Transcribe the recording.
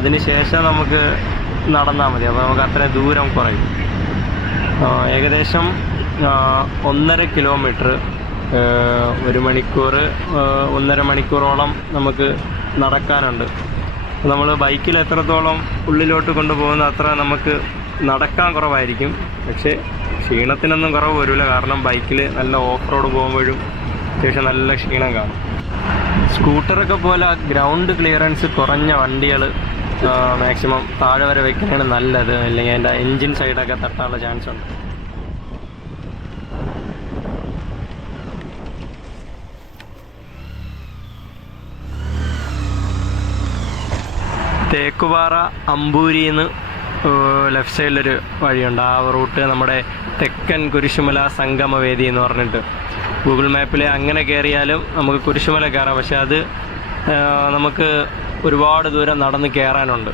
അതിന് ശേഷം നമുക്ക് നടന്നാൽ മതി. അപ്പോൾ നമുക്ക് അത്രയും ദൂരം കുറയും. ഏകദേശം 1.5 കിലോമീറ്റർ 1 മണിക്കൂർ 1.5 മണിക്കൂറോളം നമുക്ക് നടക്കാനുണ്ട്. നമ്മൾ ബൈക്കിൽ എത്രത്തോളം ഉള്ളിലോട്ട് കൊണ്ടുപോകുന്ന അത്ര നമുക്ക് നടക്കാൻ കുറവായിരിക്കും. പക്ഷേ ക്ഷീണത്തിനൊന്നും കുറവ് വരില്ല. കാരണം ബൈക്കിൽ നല്ല ഓഫ് റോഡ് പോകുമ്പോഴും അത്യാവശ്യം നല്ല ക്ഷീണം കാണും. സ്കൂട്ടറൊക്കെ പോലെ ഗ്രൗണ്ട് ക്ലിയറൻസ് കുറഞ്ഞ വണ്ടികൾ മാക്സിമം താഴെ വരെ വെക്കുന്നതാണ് നല്ലത്. അല്ലെങ്കിൽ അതിൻ്റെ എൻജിൻ സൈഡൊക്കെ തട്ടാനുള്ള ചാൻസ് ഉണ്ട്. തേക്കുപാറ അമ്പൂരിന്ന് ലെഫ്റ്റ് സൈഡിലൊരു വഴിയുണ്ട്. ആ റൂട്ട് നമ്മുടെ തെക്കൻ കുരിശുമല സംഗമവേദി എന്ന് പറഞ്ഞിട്ട് ഗൂഗിൾ മാപ്പിൽ അങ്ങനെ കയറിയാലും നമുക്ക് കുരിശുമല കയറാം. പക്ഷെ അത് നമുക്ക് ഒരുപാട് ദൂരം നടന്ന് കയറാനുണ്ട്.